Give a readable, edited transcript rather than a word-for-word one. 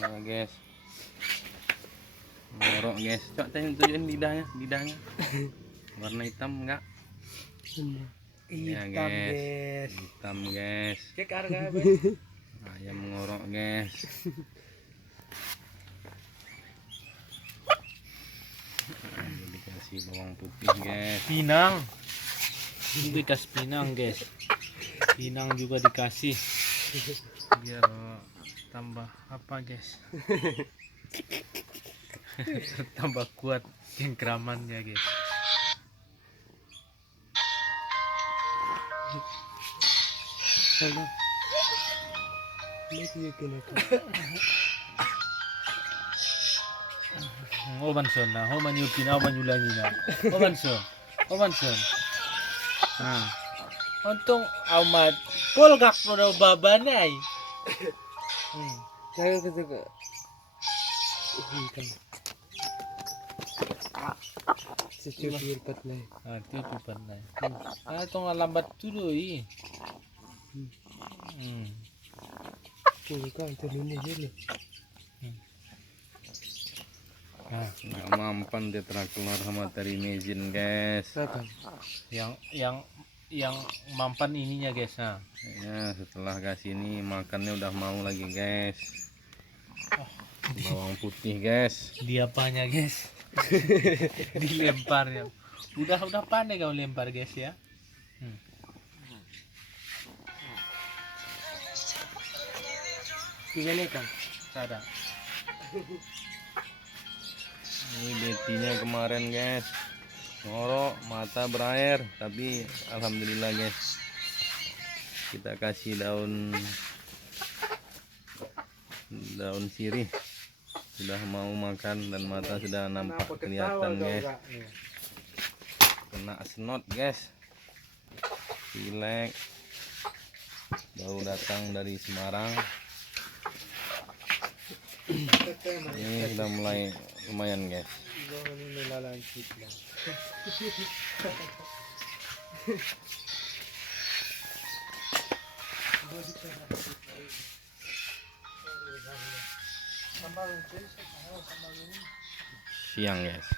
Nah, guys. Ngorok guys. Coba tunjukin lidahnya. Warna hitam enggak? Ya Hitam guys. guys. Hitam guys. Cek harga apa? Ayam ngorok guys. Ini dikasih bawang putih guys. Pinang. Ini dikasih pinang guys. Pinang juga dikasih. Biar tambah apa guys? Tambah kuat cengkramannya guys. Obanson na, homan yung pinawan yung lagi na. Obanson. Ah. Untong amat, polgak mo daw babanay. Saya kata hitam. Secukupnya lipat nih. Ah, tutupan na. Ah, itong alambat tuloy. Ini kan terlindung dulu. Nggak mampan dia keluar sama terimezin guys. Yang mampan ininya guys. Nah. Ya setelah kasih ini makannya udah mau lagi guys. Bawang putih guys. Diapanya guys? Dilemparnya. Udah pandai kau lempar guys ya. Ini kan. Cara. Ini betinya kemarin guys. Ngorok mata berair, tapi alhamdulillah guys. Kita kasih daun sirih. Sudah mau makan dan mata sudah nampak kelihatan guys. Kena snot guys. Pilek. Baru datang dari Semarang. Ini sudah mulai lumayan guys. Siang guys.